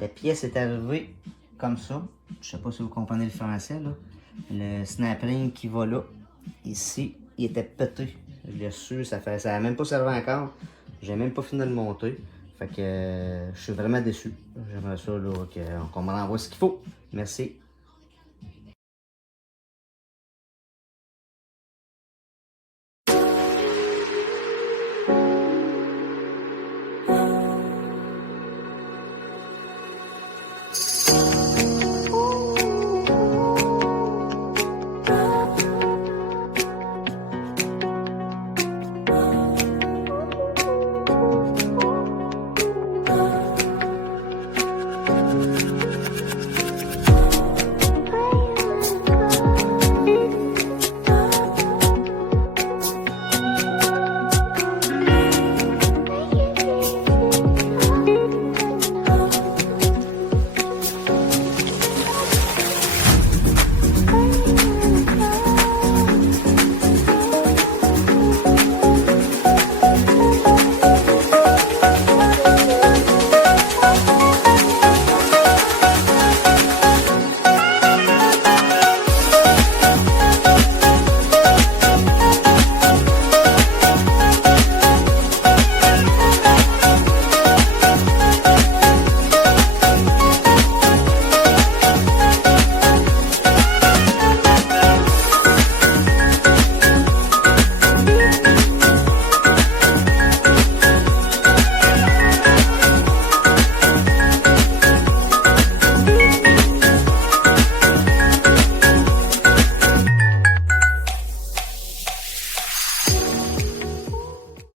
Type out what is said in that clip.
La pièce est arrivée comme ça. Je sais pas si vous comprenez le français, là. Le snap ring qui va là. Ici, il était pété. Je l'ai su, ça a même pas servi encore. J'ai même pas fini de le monter. Fait que je suis vraiment déçu. J'aimerais ça là, qu'on me renvoie ce qu'il faut. Merci.